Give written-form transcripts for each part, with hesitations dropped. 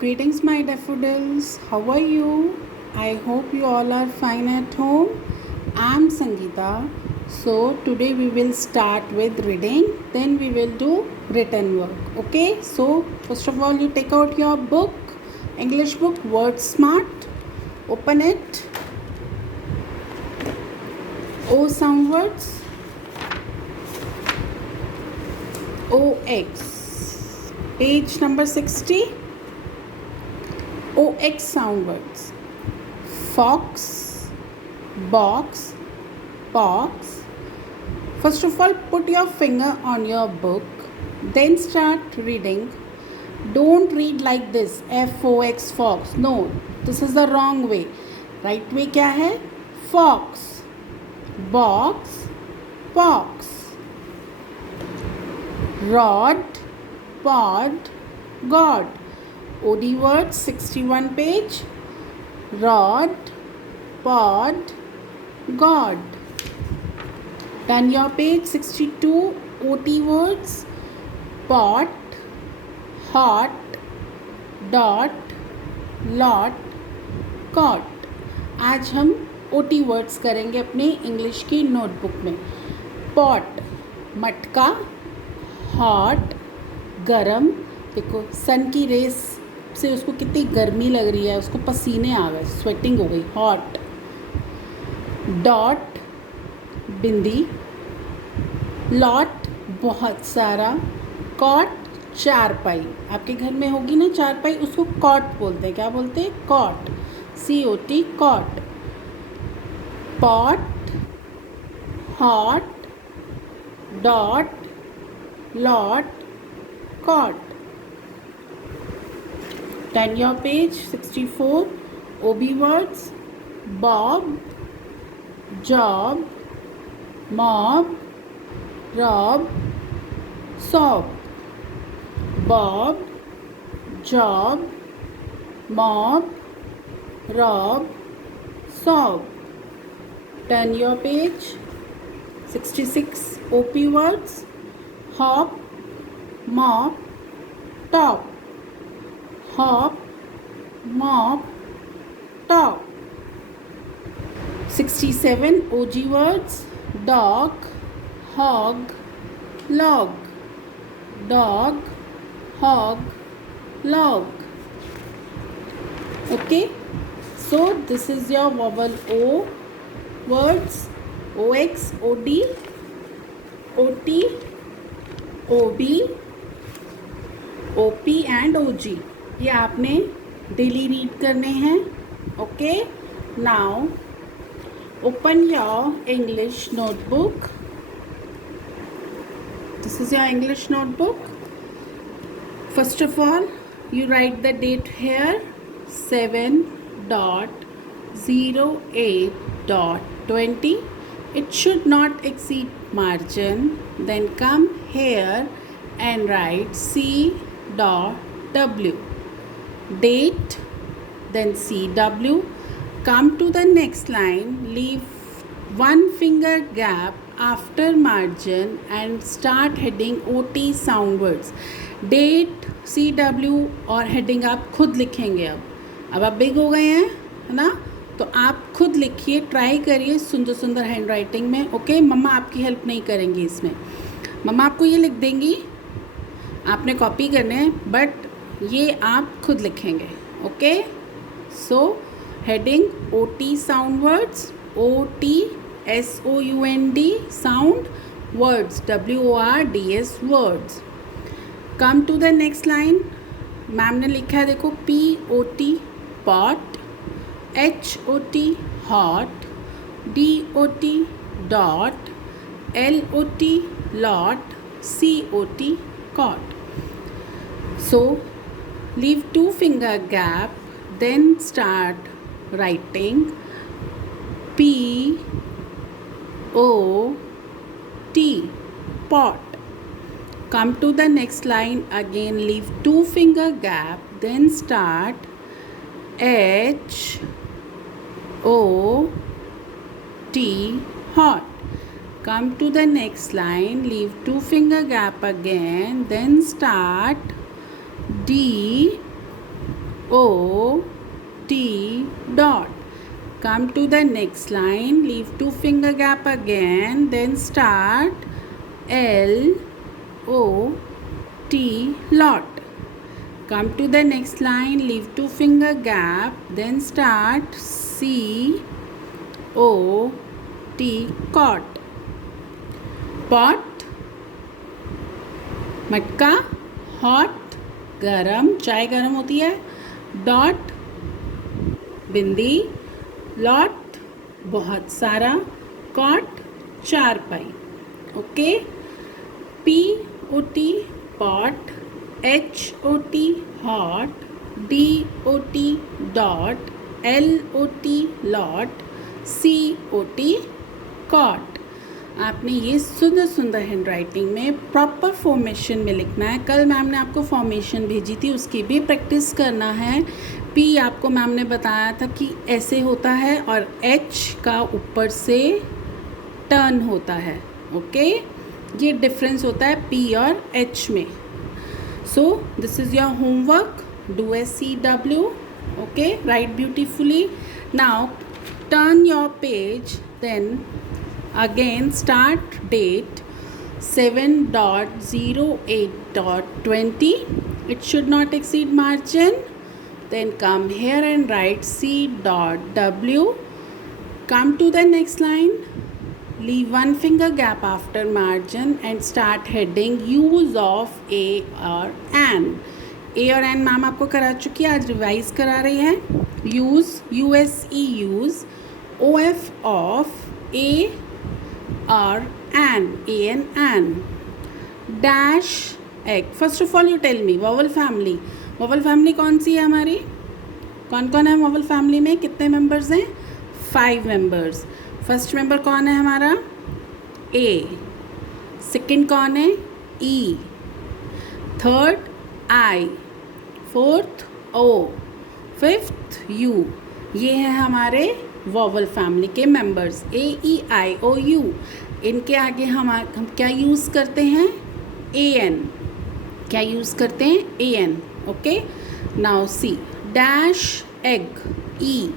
Greetings, my daffodils. How are you? I hope you all are fine at home. I'm Sangeeta. So, today we will start with reading, then we will do written work. Okay, so first of all, you take out your book, English book, Word Smart, open it. O sound words, OX, page number 60. OX sound words, fox, box, box. First of all, put your finger on your book, then start reading. Don't read like this, FOX, fox. No, this is the wrong way. Right way क्या है? Fox, box, box. Rod, pod, God. OD words, 61 page. Rod, pod, God. Turn your page, 62. OT words, pot, hot, dot, lot, cot. आज हम OT words करेंगे अपनी English की notebook में. Pot, मटका. Hot, गरम. देखो सन की रेस से उसको कितनी गर्मी लग रही है, उसको पसीने आ गए, स्वेटिंग हो गई. हॉट. डॉट, बिंदी. लॉट, बहुत सारा. कॉट, चारपाई. आपके घर में होगी ना चारपाई, उसको कॉट बोलते हैं. क्या बोलते हैं? Cot. COT, cot. Pot, hot, dot, lot, cot. Turn your page, 64. OB words, bob, job, mob, rob, sob. Bob, job, mob, rob, sob. Turn your page, 66. OP words, hop, mop, top. Hop, mop, top. 67. OG words, dog, hog, log. Dog, hog, log. Okay, so this is your vowel O words, OX, OD, OT, OB, OP and OG. ये आपने daily read करने हैं. Okay, now open your English notebook. This is your English notebook. First of all you write the date here, 7.08.20. It should not exceed margin. Then come here and write C.W. Date, then CW. Come to the next line, leave one finger gap after margin and start heading OT sound words. Date, CW और heading आप खुद लिखेंगे. अब आप big हो गए हैं, है ना? तो आप खुद लिखिए, ट्राई करिए सुंदर सुंदर हैंड राइटिंग में. ओके, मम्मा आपकी हेल्प नहीं करेंगी इसमें. मम्मा आपको ये लिख देंगी, आपने कॉपी करने हैं, बट ये आप खुद लिखेंगे. Okay, so heading OT sound words, OT SOUND sound words, WORDS words. Come to the next line. Ma'am ने लिखा है, देखो, POT pot, HOT hot, DOT dot, LOT lot, COT cot. So leave 2 finger gap, then start writing POT, pot. Come to the next line, again leave 2 finger gap, then start HOT, hot. Come to the next line, leave 2 finger gap again, then start D O T dot. Come to the next line, leave 2 finger gap again, then start L O T lot. Come to the next line, leave 2 finger gap, then start C O T cot. Pot, मटका, hot गरम, चाय गरम होती है, dot बिंदी, lot बहुत सारा, cot चारपाई. Okay. P O T pot, H O T hot, D O T dot, L O T lot, C O T cot. आपने ये सुंदर सुंदर हैंड राइटिंग में प्रॉपर फॉर्मेशन में लिखना है. कल मैम ने आपको फॉर्मेशन भेजी थी, उसकी भी प्रैक्टिस करना है. पी आपको मैम ने बताया था कि ऐसे होता है और एच का ऊपर से टर्न होता है. ओके, ये डिफरेंस होता है पी और एच में. So this is your homework. Do S C W. Okay, write beautifully. Now turn your page, then again start date 7.08.20. it should not exceed margin. Then come here and write C dot W. Come to the next line, leave 1 finger gap after margin and start heading use of A or an. A और N ma'am आपको करा चुकी है, आज revise करा रही है. use USE use, OF of, A or an, an. Dash egg. First of all you tell me vowel family. vowel family कौन सी है हमारी? कौन कौन है vowel family में? कितने members हैं? 5 members. फर्स्ट member कौन है हमारा? A. सेकंड कौन है? E. Third I. Fourth O. Fifth U. ये है हमारे वॉवल फैमिली के members. A E I O U. इनके आगे हम क्या यूज़ करते हैं? AN. क्या यूज़ करते हैं? AN. Okay. Now see dash egg. E.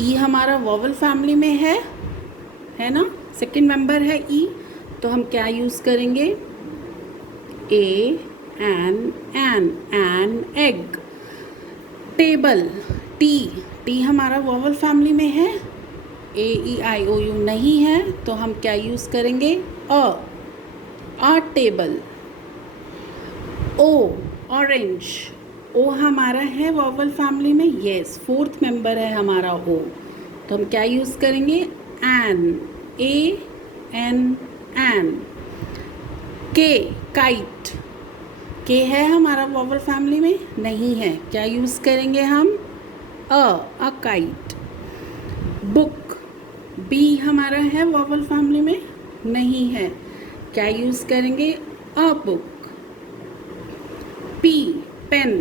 E हमारा वॉवल फैमिली में है ना, सेकंड मेंबर है E. तो हम क्या यूज़ करेंगे? an egg. टेबल. टी हमारा वॉवल फैमिली में है, A E I O U नहीं है, तो हम क्या यूज़ करेंगे? अ टेबल. ओ ऑरेंज. ओ हमारा है वॉवल फैमिली में, यस, फोर्थ मेंबर है हमारा ओ, तो हम क्या यूज़ करेंगे? एन. AN. के काइट. के है हमारा वॉवल फैमिली में, नहीं है, क्या यूज़ करेंगे हम? A kite. बुक. बी हमारा है वॉवल फैमिली में, नहीं है, क्या यूज़ करेंगे? A book. P pen.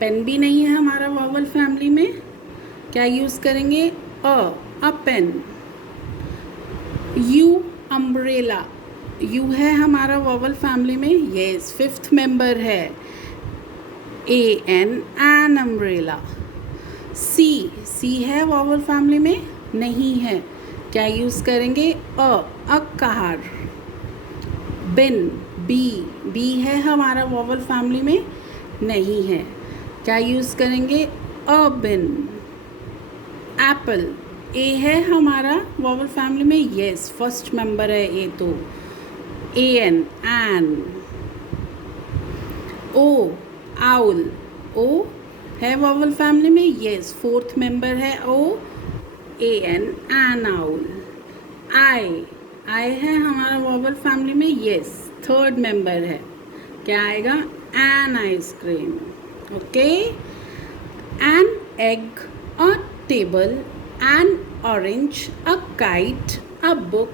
Pen भी नहीं है हमारा वॉवल फैमिली में, क्या यूज़ करेंगे? A pen. U umbrella. U है हमारा वॉवल फैमिली में, यस, फिफ्थ मेंबर है. AN an umbrella. सी है वॉवल फैमिली में, नहीं है, क्या यूज़ करेंगे? A car. बिन. बी है हमारा वॉवल फैमिली में, नहीं है, क्या यूज़ करेंगे? अ बिन. एप्पल. ए है हमारा वॉवल फैमिली में, यस, फर्स्ट मेंबर है ए, तो AN an. O owl. O है वॉवल फैमिली में, यस, फोर्थ मेंबर है O, AN an owl. I है हमारा वॉवल फैमिली में, यस, थर्ड मेंबर है, क्या आएगा? An ice cream. Okay. An egg, a table, an orange, a kite, a book,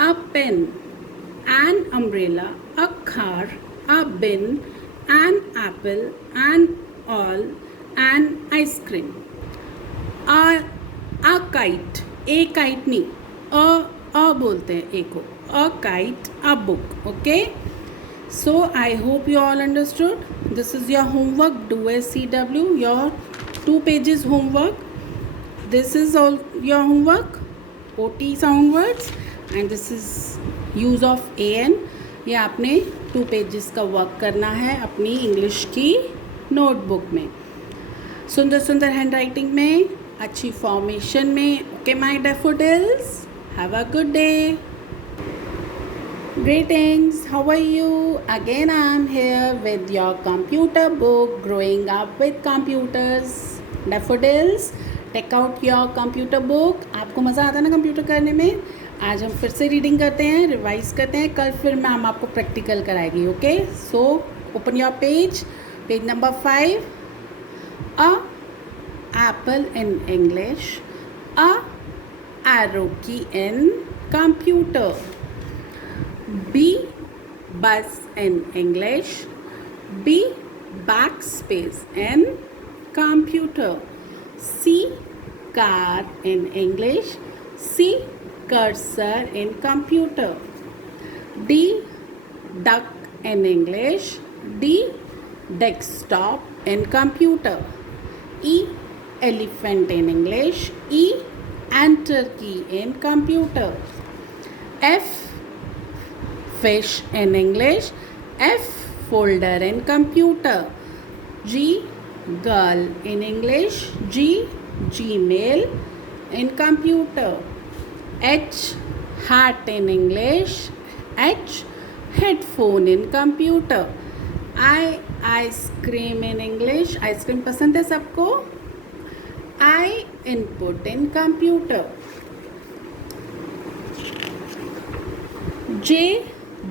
a pen, an umbrella, a car, a bin, an apple, an all, an ice cream. A kite. A kite नहीं, अ बोलते हैं ए को. अ kite, a book. Okay. So I hope you all understood. This is your homework. Do SCW, your 2 pages homework. This is all your homework. OT sound words and this is use of AN. ये आपने 2 pages का work करना है अपनी English की notebook में, सुंदर सुंदर हैंड राइटिंग में, अच्छी फॉर्मेशन में. Okay my daffodils, have a good day. Greetings, how are you? Again I am here with your computer book, Growing Up with Computers. Daffodils, take out your computer book. आपको मज़ा आता है ना computer करने में? आज हम फिर से रीडिंग करते हैं, रिवाइज करते हैं. कल फिर मैम आपको प्रैक्टिकल कराएगी. Okay, so open your page number 5. A apple in English, a arrow key in computer. B bus in English, B backspace in computer. C car in English, C cursor in computer. D duck in English, D desktop in computer. E elephant in English, E enter key in computer. F fish in English, F folder in computer. G girl in English, G Gmail in computer. H hat in English, H headphone in computer. I ice cream in English, ice cream पसंद है सबको. I input in computer. J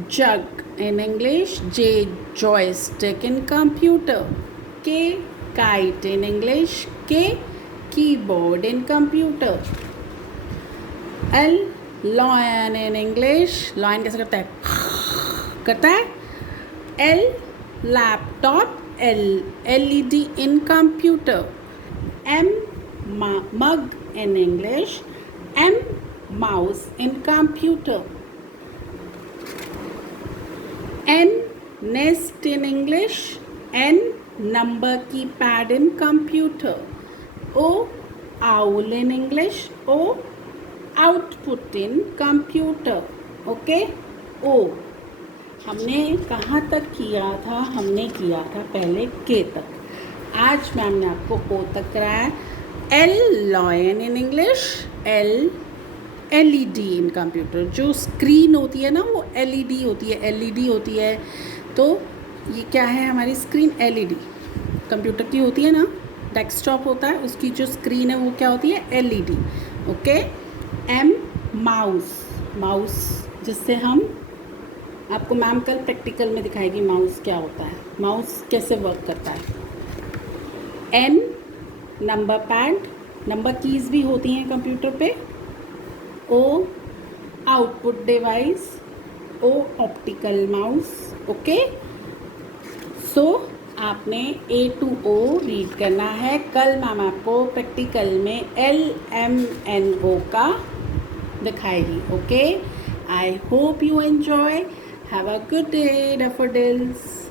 jug in English, J joystick in computer. K kite in English, K keyboard in computer. L lion in English, lion कैसे करता है? करता है. L laptop, L LED in computer. M mug in English, M mouse in computer. N nest in English, N number keypad in computer. O owl in English, O output in computer. Okay, O हमने कहाँ तक किया था? हमने किया था पहले K तक. आज मैम ने आपको O तक कराया. L lion in English, L LED in computer. जो स्क्रीन होती है ना वो LED होती है, LED होती है. तो ये क्या है? हमारी स्क्रीन LED कंप्यूटर की होती है ना, डेस्कटॉप होता है, उसकी जो स्क्रीन है वो क्या होती है? LED. Okay. M mouse, mouse जिससे हम आपको मैम कल प्रैक्टिकल में दिखाएगी माउस क्या होता है, माउस कैसे वर्क करता है. N number pad, number keys भी होती हैं कंप्यूटर पे. O output device, O optical mouse. Okay, so आपने A to O रीड करना है. कल मैम आपको प्रैक्टिकल में LMNO का दिखाएगी. Okay, I hope you enjoy. Have a good day daffodils.